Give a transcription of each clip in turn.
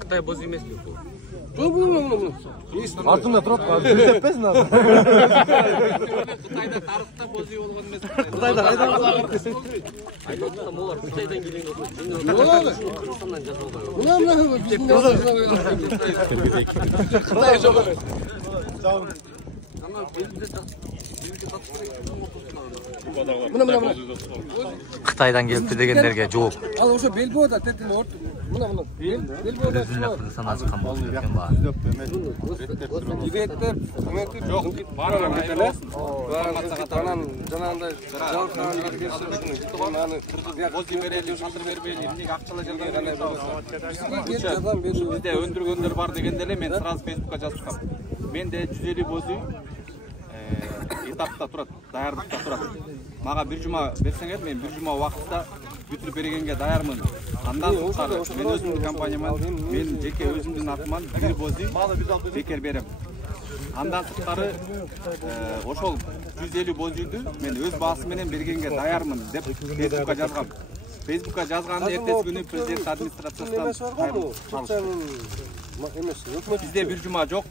Кытай боз емес пе бұл? Жоқ, бұл. Артында тұрып қалды. Біз теппесін азы. Қытайда тарихта боз үй болған емес. Қытайда қайда қалады? Айтып олар Қытайдан келген осы. Қырғызстаннан жасалған. Қытай жоқ. Қытайдан келіпті дегендерге жоқ. Ал ошо бел бода тетин орт. Мына бел бода. Өзүнө Кыргызстан азыккан болду экен ба. Иреттеп, көмөктүп жок. Баарына айталы. Анан жанагындай жалкандар беришет. Аны боз берели, шатыр бербейли, эмнеге акчалай жерден гана Бизде өндүргөндөр бар дегенде эле мен сразу Facebookка жазышкам. Менде 150 боз үй этапта турат, даярдыкта турат. Мага бир жума берсеңер, мен бир жума убакытта бүтүрүп бергенге даярмын. Андан сырткары мен өзүмдүн компанияман, мен жеке өзүмдүн атыман бир боз үй бекер берем. Андан сырткары ошол 150 боз үйдү мен өз баасы менен бергенге даярмын деп Facebookка жазгам. Facebookка жазганда эртеси күнү президент администрациясынан бизде бир жума жок.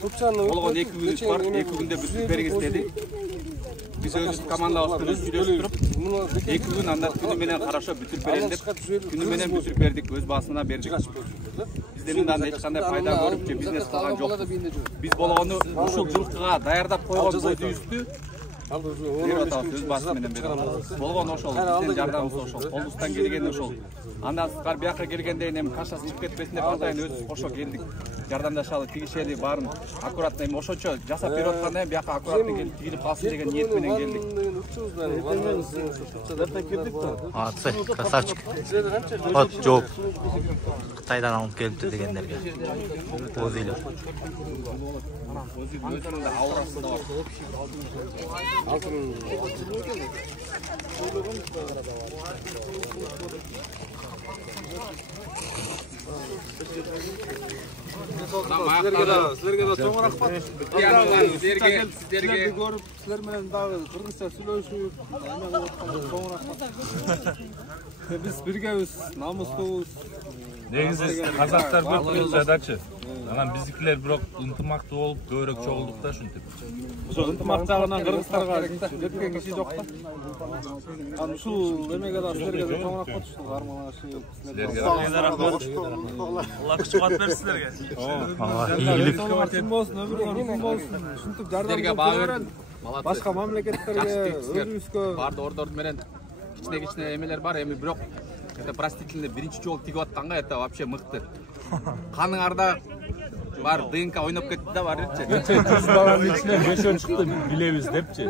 Болгон 2 күн бар, 2 күндө бүтүрүп бергиз деди. Биз өзүбүз командабыз менен сүйлөшүп туруп 2 күн андан күнү менен карашып бүтүрүп берели деп күнү менен бүтүрүп бердик, өз баасына бердик. Бизде мындан эч кандай пайда көрүп же бизнес кылган жок. Биз болгону ушул жылкыга даярдап койгон боз үйүбүздү берип атабыз, өз баасы менен берип атабыз. Болгон ошол, биздин жардамыбыз ошол, колубуздан келген ошол. Андан сырткары бияка келгенде эми кашасы чыгып кетпесин деп атайын өзүбүз кошо келдик. Жардамдашалы, тигишели баарын аккуратно эми ошончо жасап берип атканда эми бияка аккуратно келип тигилип калсын деген ниет менен келдик. Молодцы, красавчик. Вот жооп. Кытайдан алып келипти дегендерге. Боз үйлөр. Өзүнүн да аурасы да бар. Силерге да чоң рахмат. Силерге көрүп, силер менен дагы кыргызча сүйлөшүп, эме кылып атканга чоң рахмат. Биз биргебиз, намустубуз. Негизи казактар көп жадачы. Анан биздикилер бирок ынтымактуу болуп, көбүрөөк чогулдук да ушинтип. Ошо ынтымак жагынан кыргыздарга жеткен киши жок да. Анан ушул эмеге да силерге да чоң рахмат, ушул кармалашып, Силерге рахмат. Алла күч-кубат берсин силерге. Ийгилик. Болсун, ömүрүңөр болсун. Ушинтип жардам берет. Башка мамлекеттерге, өзүбүзгө Барды ордорду менен кичине эмелер бар, эми бирок это простительный биринчи жолу тигип атканга это вообще мыкты. Каныңарда бар ДНК ойноп кетти да бар эрчи. 100 баланын ичинен 5 чыкты билебиз депчи.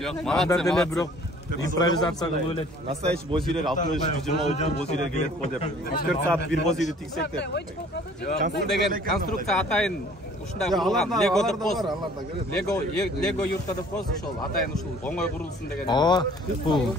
Жок, Анда деле молодцы. бирок импровизация кылып элек. Настоящий боз үйлер 60-120 боз үйлер келет го деп. 4 саат бир боз үйдү тигсек деп. Бул деген конструкция атайын ушундай курулган. Лего деп коз. Лего юрта деп коз ошол атайын ушул оңой курулсын деген. Ооба, бул